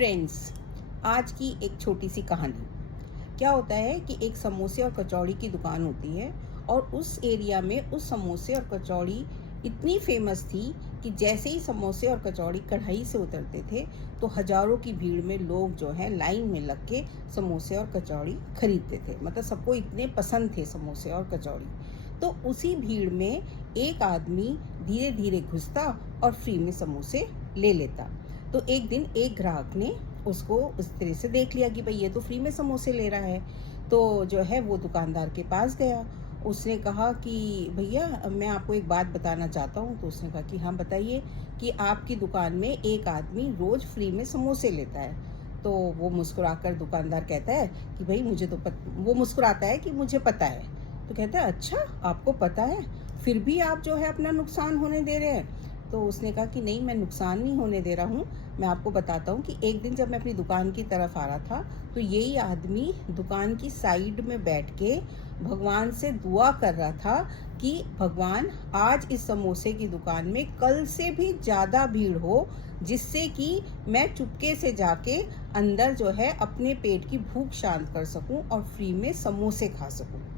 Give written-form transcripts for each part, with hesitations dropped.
Friends, आज की एक छोटी सी कहानी। क्या होता है कि एक समोसे और कचौड़ी की दुकान होती है और उस एरिया में उस समोसे और कचौड़ी इतनी फेमस थी कि जैसे ही समोसे और कचौड़ी कढ़ाई से उतरते थे तो हजारों की भीड़ में लोग जो है लाइन में लग के समोसे और कचौड़ी खरीदते थे। मतलब सबको इतने पसंद थे समोसे और कचौड़ी। तो उसी भीड़ में एक आदमी धीरे धीरे घुसता और फ्री में समोसे ले लेता। तो एक दिन एक ग्राहक ने उसको उस तरह से देख लिया कि भाई ये तो फ्री में समोसे ले रहा है। तो जो है वो दुकानदार के पास गया। उसने कहा कि भैया मैं आपको एक बात बताना चाहता हूँ। तो उसने कहा कि हाँ बताइए, कि आपकी दुकान में एक आदमी रोज़ फ्री में समोसे लेता है। तो वो मुस्कुराकर दुकानदार कहता है कि भाई मुझे तो वो मुस्कुराता है कि मुझे पता है। तो कहता है अच्छा आपको पता है, फिर भी आप जो है अपना नुकसान होने दे रहे हैं। तो उसने कहा कि नहीं, मैं नुकसान नहीं होने दे रहा हूँ। मैं आपको बताता हूँ कि एक दिन जब मैं अपनी दुकान की तरफ आ रहा था तो यही आदमी दुकान की साइड में बैठ के भगवान से दुआ कर रहा था कि भगवान आज इस समोसे की दुकान में कल से भी ज़्यादा भीड़ हो, जिससे कि मैं चुपके से जाके अंदर जो है अपने पेट की भूख शांत कर सकूं और फ्री में समोसे खा सकूं।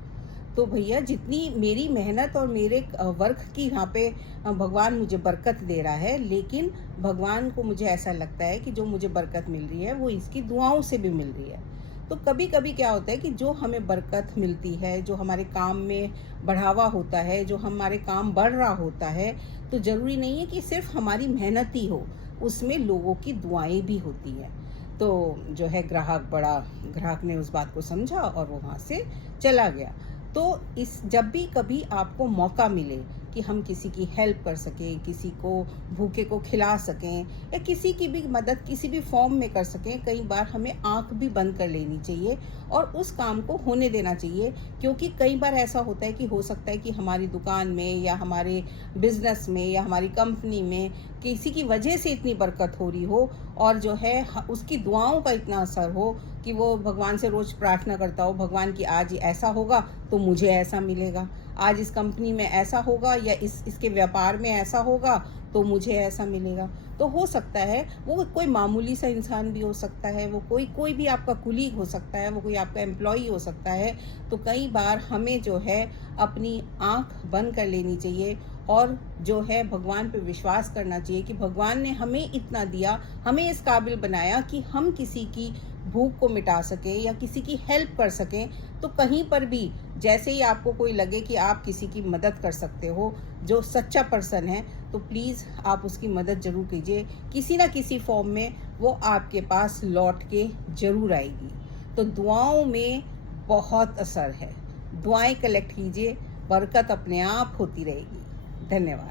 तो भैया जितनी मेरी मेहनत और मेरे वर्क की यहाँ पे भगवान मुझे बरकत दे रहा है, लेकिन भगवान को मुझे ऐसा लगता है कि जो मुझे बरकत मिल रही है वो इसकी दुआओं से भी मिल रही है। तो कभी कभी क्या होता है कि जो हमें बरकत मिलती है, जो हमारे काम में बढ़ावा होता है, जो हमारे काम बढ़ रहा होता है, तो ज़रूरी नहीं है कि सिर्फ हमारी मेहनत ही हो, उसमें लोगों की दुआएं भी होती हैं। तो जो है ग्राहक ने उस बात को समझा और वो वहाँ से चला गया। तो इस जब भी कभी आपको मौका मिले कि हम किसी की हेल्प कर सकें, किसी को भूखे को खिला सकें या किसी की भी मदद किसी भी फॉर्म में कर सकें, कई बार हमें आंख भी बंद कर लेनी चाहिए और उस काम को होने देना चाहिए। क्योंकि कई बार ऐसा होता है कि हो सकता है कि हमारी दुकान में या हमारे बिजनेस में या हमारी कंपनी में किसी की वजह से इतनी बरकत हो रही हो और जो है उसकी दुआओं का इतना असर हो कि वो भगवान से रोज प्रार्थना करता हो, भगवान की आज ऐसा होगा तो मुझे ऐसा मिलेगा, आज इस कंपनी में ऐसा होगा या इसके व्यापार में ऐसा होगा तो मुझे ऐसा मिलेगा। तो हो सकता है वो कोई मामूली सा इंसान भी हो सकता है, वो कोई भी आपका कुलीग हो सकता है, वो कोई आपका एम्प्लॉई हो सकता है। तो कई बार हमें जो है अपनी आंख बंद कर लेनी चाहिए और जो है भगवान पे विश्वास करना चाहिए कि भगवान ने हमें इतना दिया, हमें इस काबिल बनाया कि हम किसी की भूख को मिटा सकें या किसी की हेल्प कर सकें। तो कहीं पर भी जैसे ही आपको कोई लगे कि आप किसी की मदद कर सकते हो, जो सच्चा पर्सन है, तो प्लीज़ आप उसकी मदद ज़रूर कीजिए। किसी ना किसी फॉर्म में वो आपके पास लौट के ज़रूर आएगी। तो दुआओं में बहुत असर है, दुआएं कलेक्ट कीजिए, बरकत अपने आप होती रहेगी। धन्यवाद।